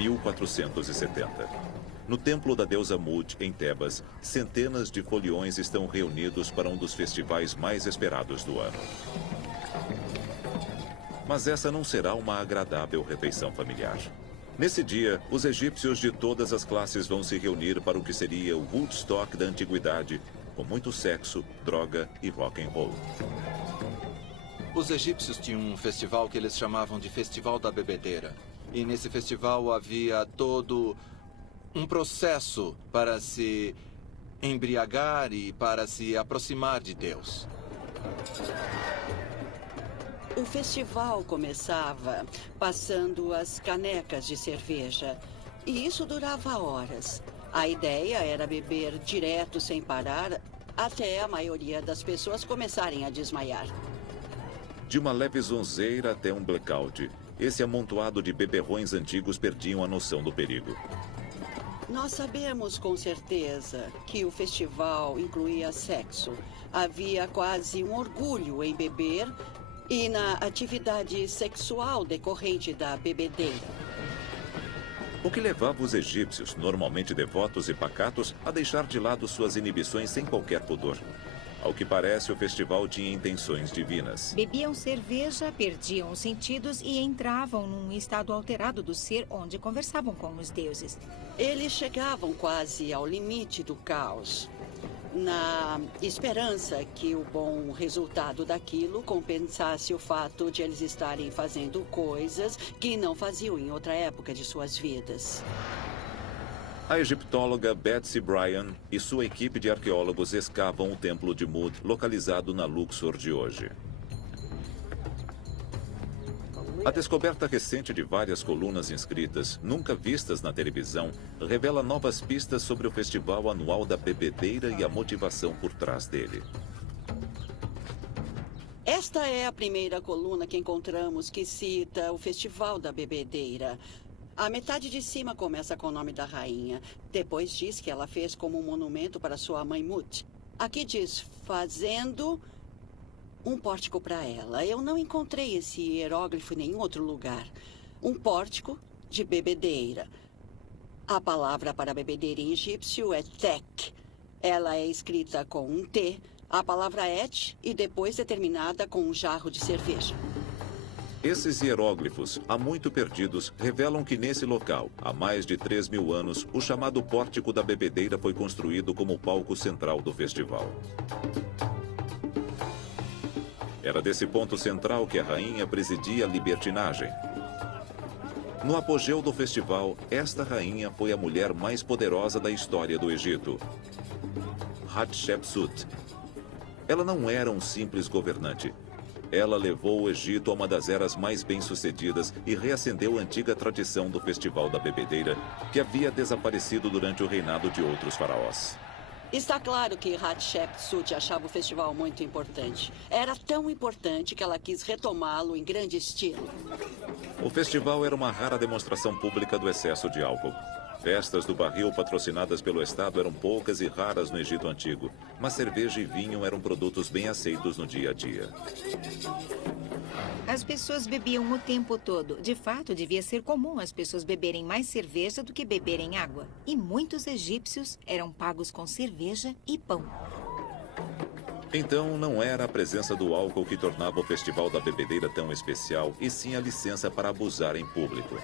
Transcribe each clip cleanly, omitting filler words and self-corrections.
1470. No templo da deusa Mut, em Tebas, centenas de foliões estão reunidos para um dos festivais mais esperados do ano. Mas essa não será uma agradável refeição familiar. Nesse dia, os egípcios de todas as classes vão se reunir para o que seria o Woodstock da antiguidade, com muito sexo, droga e rock and roll. Os egípcios tinham um festival que eles chamavam de Festival da Bebedeira. E nesse festival havia todo um processo para se embriagar e para se aproximar de Deus. O festival começava passando as canecas de cerveja. E isso durava horas. A ideia era beber direto sem parar, até a maioria das pessoas começarem a desmaiar. De uma leve zonzeira até um blackout, esse amontoado de beberrões antigos perdiam a noção do perigo. Nós sabemos com certeza que o festival incluía sexo. Havia quase um orgulho em beber e na atividade sexual decorrente da bebedeira. O que levava os egípcios, normalmente devotos e pacatos, a deixar de lado suas inibições sem qualquer pudor. Ao que parece, o festival tinha intenções divinas. Bebiam cerveja, perdiam os sentidos e entravam num estado alterado do ser, onde conversavam com os deuses. Eles chegavam quase ao limite do caos, na esperança que o bom resultado daquilo compensasse o fato de eles estarem fazendo coisas que não faziam em outra época de suas vidas. A egiptóloga Betsy Bryan e sua equipe de arqueólogos escavam o templo de Mut, localizado na Luxor de hoje. A descoberta recente de várias colunas inscritas, nunca vistas na televisão, revela novas pistas sobre o festival anual da bebedeira e a motivação por trás dele. Esta é a primeira coluna que encontramos que cita o Festival da Bebedeira. A metade de cima começa com o nome da rainha. Depois diz que ela fez como um monumento para sua mãe Mut. Aqui diz, fazendo um pórtico para ela. Eu não encontrei esse hieróglifo em nenhum outro lugar. Um pórtico de bebedeira. A palavra para bebedeira em egípcio é tek. Ela é escrita com um T, a palavra et e depois é terminada com um jarro de cerveja. Esses hieróglifos, há muito perdidos, revelam que nesse local, há mais de 3.000 anos, o chamado Pórtico da Bebedeira foi construído como palco central do festival. Era desse ponto central que a rainha presidia a libertinagem. No apogeu do festival, esta rainha foi a mulher mais poderosa da história do Egito, Hatshepsut. Ela não era um simples governante. Ela levou o Egito a uma das eras mais bem-sucedidas e reacendeu a antiga tradição do Festival da Bebedeira, que havia desaparecido durante o reinado de outros faraós. Está claro que Hatshepsut achava o festival muito importante. Era tão importante que ela quis retomá-lo em grande estilo. O festival era uma rara demonstração pública do excesso de álcool. Festas do barril patrocinadas pelo Estado eram poucas e raras no Egito Antigo, mas cerveja e vinho eram produtos bem aceitos no dia a dia. As pessoas bebiam o tempo todo. De fato, devia ser comum as pessoas beberem mais cerveja do que beberem água. E muitos egípcios eram pagos com cerveja e pão. Então, não era a presença do álcool que tornava o Festival da Bebedeira tão especial, e sim a licença para abusar em público.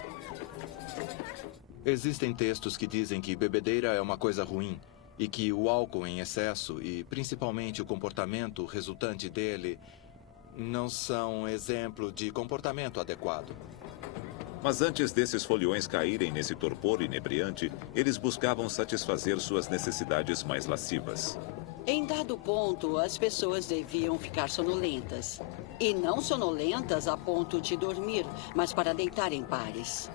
Existem textos que dizem que bebedeira é uma coisa ruim e que o álcool em excesso e principalmente o comportamento resultante dele não são exemplo de comportamento adequado. Mas antes desses foliões caírem nesse torpor inebriante, eles buscavam satisfazer suas necessidades mais lascivas. Em dado ponto, as pessoas deviam ficar sonolentas. E não sonolentas a ponto de dormir, mas para deitar em pares.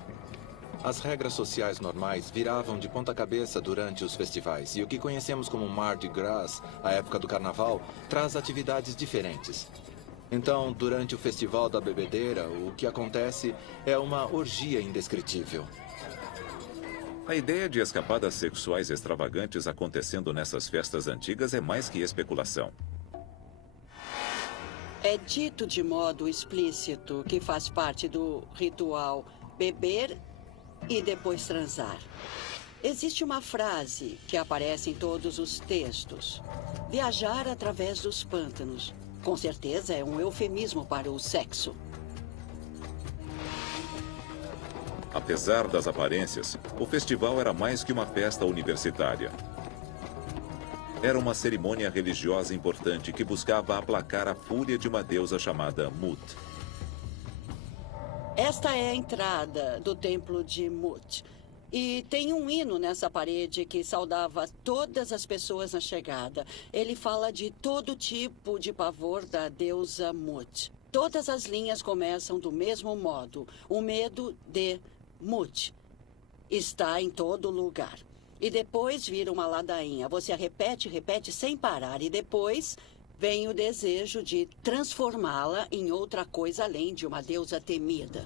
As regras sociais normais viravam de ponta cabeça durante os festivais. E o que conhecemos como Mardi Gras, a época do carnaval, traz atividades diferentes. Então, durante o Festival da Bebedeira, o que acontece é uma orgia indescritível. A ideia de escapadas sexuais extravagantes acontecendo nessas festas antigas é mais que especulação. É dito de modo explícito que faz parte do ritual beber e depois transar. Existe uma frase que aparece em todos os textos: viajar através dos pântanos. Com certeza é um eufemismo para o sexo. Apesar das aparências, o festival era mais que uma festa universitária. Era uma cerimônia religiosa importante que buscava aplacar a fúria de uma deusa chamada Mut. Esta é a entrada do templo de Mut. E tem um hino nessa parede que saudava todas as pessoas na chegada. Ele fala de todo tipo de pavor da deusa Mut. Todas as linhas começam do mesmo modo. O medo de Mut está em todo lugar. E depois vira uma ladainha. Você repete, repete sem parar. E depois vem o desejo de transformá-la em outra coisa além de uma deusa temida.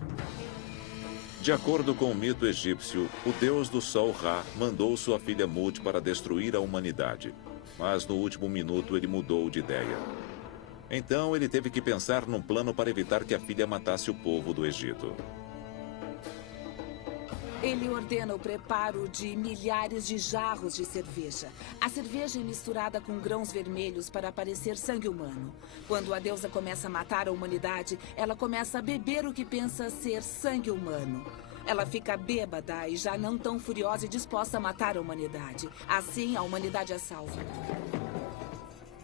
De acordo com o mito egípcio, o deus do sol Ra mandou sua filha Mut para destruir a humanidade. Mas no último minuto ele mudou de ideia. Então ele teve que pensar num plano para evitar que a filha matasse o povo do Egito. Ele ordena o preparo de milhares de jarros de cerveja. A cerveja é misturada com grãos vermelhos para parecer sangue humano. Quando a deusa começa a matar a humanidade, ela começa a beber o que pensa ser sangue humano. Ela fica bêbada e já não tão furiosa e disposta a matar a humanidade. Assim, a humanidade é salva.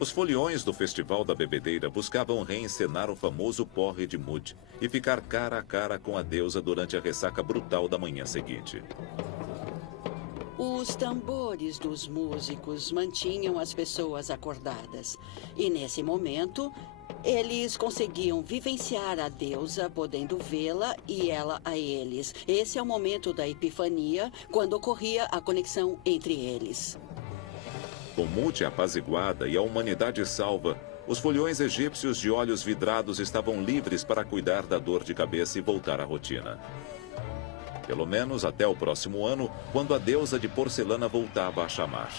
Os foliões do Festival da Bebedeira buscavam reencenar o famoso porre de Mut e ficar cara a cara com a deusa durante a ressaca brutal da manhã seguinte. Os tambores dos músicos mantinham as pessoas acordadas. E nesse momento, eles conseguiam vivenciar a deusa, podendo vê-la e ela a eles. Esse é o momento da epifania, quando ocorria a conexão entre eles. Com Mut apaziguada e a humanidade salva, os foliões egípcios de olhos vidrados estavam livres para cuidar da dor de cabeça e voltar à rotina. Pelo menos até o próximo ano, quando a deusa de porcelana voltava a chamar.